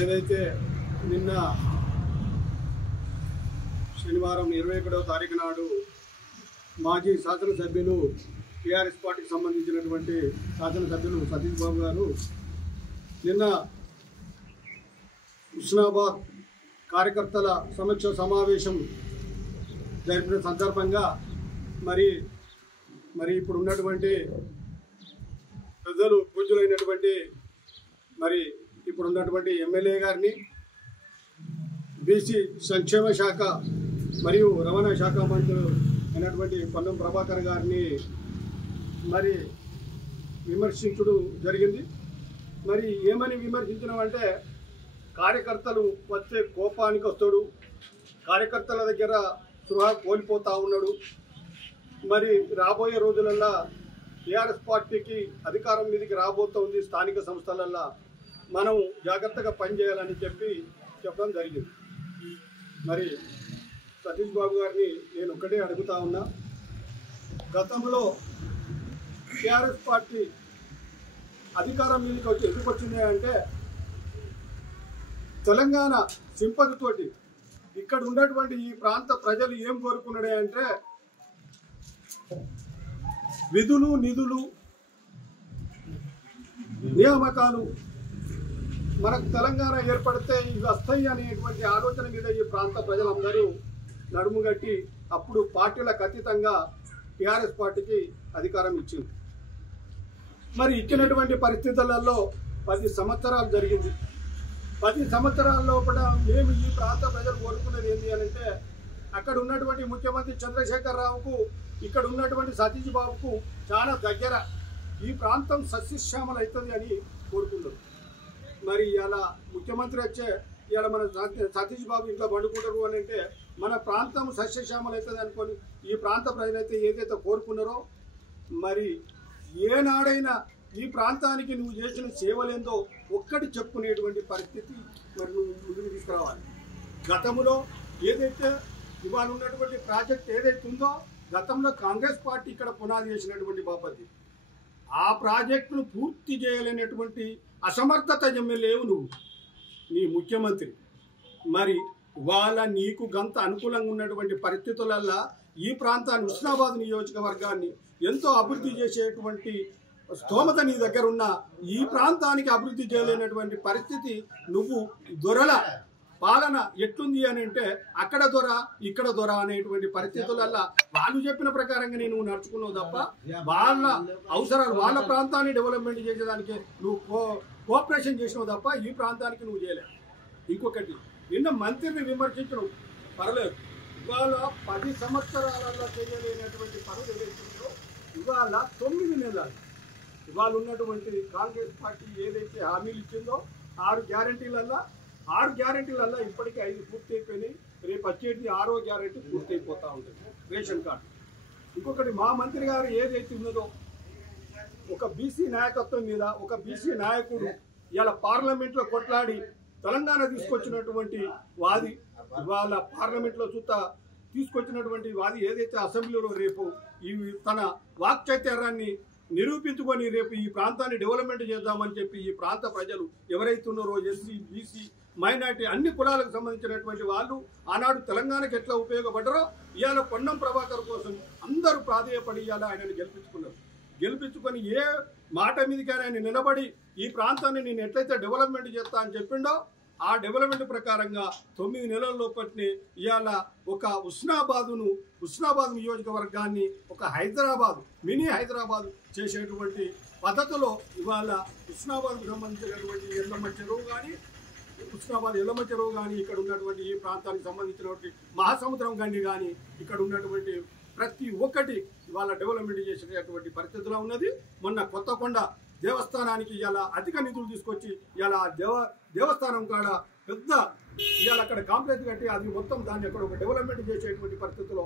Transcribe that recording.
ఏదైతే నిన్న శనివారం 21వ తారీఖు నాడు మాజీ శాసనసభ్యులు టీఆర్ఎస్ పార్టీకి సంబంధించినటువంటి శాసనసభ్యులు సతీష్ బాబు గారు నిన్న హుస్నాబాద్ కార్యకర్తల సమీక్ష సమావేశం జరిపిన సందర్భంగా మరి ఇప్పుడు ఉన్నటువంటి పెద్దలు పూజ్యులైనటువంటి మరి ఇప్పుడు ఉన్నటువంటి ఎమ్మెల్యే గారిని బీసీ సంక్షేమ శాఖ మరియు రవాణా శాఖ మంత్రులు అయినటువంటి పొన్నం ప్రభాకర్ గారిని మరి విమర్శించడం జరిగింది. మరి ఏమని విమర్శించడం అంటే కార్యకర్తలు వచ్చే కోపానికి వస్తాడు, కార్యకర్తల దగ్గర స్పృహ కోల్పోతూ ఉన్నాడు. మరి రాబోయే రోజులల్లో టీఆర్ఎస్ పార్టీకి అధికారం మీదకి రాబోతోంది, స్థానిక సంస్థలల్లో మనం జాగ్రత్తగా పనిచేయాలని చెప్పడం జరిగింది. మరి సతీష్ బాబు గారిని నేను ఒక్కటే అడుగుతా ఉన్నా, గతంలో టీఆర్ఎస్ పార్టీ అధికారం మీదకి ఎందుకు వచ్చింది అంటే తెలంగాణ సింపతితోటి ఇక్కడ ఉన్నటువంటి ఈ ప్రాంత ప్రజలు ఏం కోరుకున్నాడే అంటే విధులు నిధులు నియామకాలు మనకు తెలంగాణ ఏర్పడితే ఇవి వస్తాయి అనేటువంటి ఆలోచన మీద ఈ ప్రాంత ప్రజలందరూ నడుముగట్టి అప్పుడు పార్టీలకు అతీతంగా టీఆర్ఎస్ పార్టీకి అధికారం ఇచ్చింది. మరి ఇచ్చినటువంటి పరిస్థితులలో 10 సంవత్సరాలు జరిగింది. 10 సంవత్సరాల లోపల మేము ఈ ప్రాంత ప్రజలు కోరుకునేది ఏంటి అని అంటే అక్కడ ఉన్నటువంటి ముఖ్యమంత్రి చంద్రశేఖర్ రావుకు ఇక్కడ ఉన్నటువంటి సతీష్ బాబుకు చాలా దగ్గర, ఈ ప్రాంతం సస్యశ్యామల అవుతుంది అని కోరుకున్నారు. మరి ఇలా ముఖ్యమంత్రి వచ్చే ఇలా మన సతీష్ బాబు ఇంట్లో పండుకుంటారు అని అంటే మన ప్రాంతం సస్యశ్యామల అవుతుంది అనుకొని ఈ ప్రాంత ప్రజలైతే ఏదైతే కోరుకున్నారో మరి ఏనాడైనా ఈ ప్రాంతానికి నువ్వు చేసిన సేవలేందో ఒక్కటి చెప్పుకునేటువంటి పరిస్థితి మరి నువ్వు ముందుకు తీసుకురావాలి. గతంలో ఏదైతే ఇవాళ ఉన్నటువంటి ప్రాజెక్ట్ ఏదైతే ఉందో గతంలో కాంగ్రెస్ పార్టీ ఇక్కడ పునాది చేసినటువంటి బాపతి, ఆ ప్రాజెక్టును పూర్తి చేయలేనటువంటి అసమర్థత ఎమ్మెల్యేవు నువ్వు, నీ ముఖ్యమంత్రి. మరి వాళ్ళ నీకు గంత అనుకూలంగా ఉన్నటువంటి పరిస్థితులల్లో ఈ ప్రాంతాన్ని హుస్నాబాద్ నియోజకవర్గాన్ని ఎంతో అభివృద్ధి చేసేటువంటి స్తోమత నీ దగ్గర ఉన్న ఈ ప్రాంతానికి అభివృద్ధి చేయలేనటువంటి పరిస్థితి నువ్వు దొరల పాలన ఎట్లుంది అని అంటే అక్కడ దొర ఇక్కడ దొర అనేటువంటి పరిస్థితులల్లో వాళ్ళు చెప్పిన ప్రకారంగా నువ్వు నడుచుకున్నావు తప్ప వాళ్ళ అవసరాలు వాళ్ళ ప్రాంతాన్ని డెవలప్మెంట్ చేసేదానికి నువ్వు కోఆపరేషన్ చేసినావు తప్ప ఈ ప్రాంతానికి నువ్వు చేయలేవు. ఇంకొకటి నిన్న మంత్రిని విమర్శించడం పర్లేదు, ఇవాళ 10 సంవత్సరాలలో చేయలేనటువంటి పనులు ఏదైతుందో ఇవాళ 9 నెలలు ఇవాళ ఉన్నటువంటి కాంగ్రెస్ పార్టీ ఏదైతే హామీలు ఇచ్చిందో 6 గ్యారెంటీలల్లో ఇప్పటికీ 5 పూర్తి అయిపోయినాయి. రేపు వచ్చేది 6వ గ్యారెంటీ పూర్తి అయిపోతూ ఉంటుంది రేషన్ కార్డు. ఇంకొకటి మా మంత్రి గారు ఏదైతే ఉన్నదో ఒక బీసీ నాయకత్వం మీద ఒక బీసీ నాయకుడు ఇలా పార్లమెంట్లో కొట్లాడి తెలంగాణ తీసుకొచ్చినటువంటి వాది, ఇవాళ పార్లమెంట్లో చూత తీసుకొచ్చినటువంటి వాది ఏదైతే అసెంబ్లీలో రేపు ఈ తన వాక్చాతుర్యాన్ని నిరూపించుకొని రేపు ఈ ప్రాంతాన్ని డెవలప్మెంట్ చేద్దామని చెప్పి ఈ ప్రాంత ప్రజలు ఎవరైతే ఉన్నారో ఎస్సీ బీసీ మైనార్టీ అన్ని కులాలకు సంబంధించినటువంటి వాళ్ళు ఆనాడు తెలంగాణకు ఎట్లా ఉపయోగపడ్డారో ఇవాళ పొన్నం ప్రభాకర్ కోసం అందరూ ప్రాధేయపడి ఇవాళ ఆయనను గెలిపించుకొని ఏ మాట మీదకైనా ఆయన నిలబడి ఈ ప్రాంతాన్ని నేను ఎట్లయితే డెవలప్మెంట్ చేస్తా అని చెప్పిండో ఆ డెవలప్మెంట్ ప్రకారంగా 9 నెలల లోపట్ని ఇవాళ ఒక హుస్నాబాద్ నియోజకవర్గాన్ని ఒక మినీ హైదరాబాద్ చేసేటువంటి పద్ధతిలో ఇవాళ హుస్నాబాద్కు సంబంధించినటువంటి ఎల్లమ్మ చెరువు కానీ ఇక్కడ ఉన్నటువంటి ఈ ప్రాంతానికి సంబంధించినటువంటి మహాసముద్రం గండి కానీ ఇక్కడ ఉన్నటువంటి ప్రతి ఒక్కటి ఇవాళ డెవలప్మెంట్ చేసేటటువంటి పరిస్థితిలో ఉన్నది. మొన్న కొత్తకొండ దేవస్థానానికి ఇలా అధిక నిధులు తీసుకొచ్చి ఇలా దేవస్థానం కాడ పెద్ద ఇవాళ అక్కడ కాంప్లెక్స్ కట్టి అది మొత్తం దాన్ని అక్కడ ఒక డెవలప్మెంట్ చేసేటువంటి పరిస్థితిలో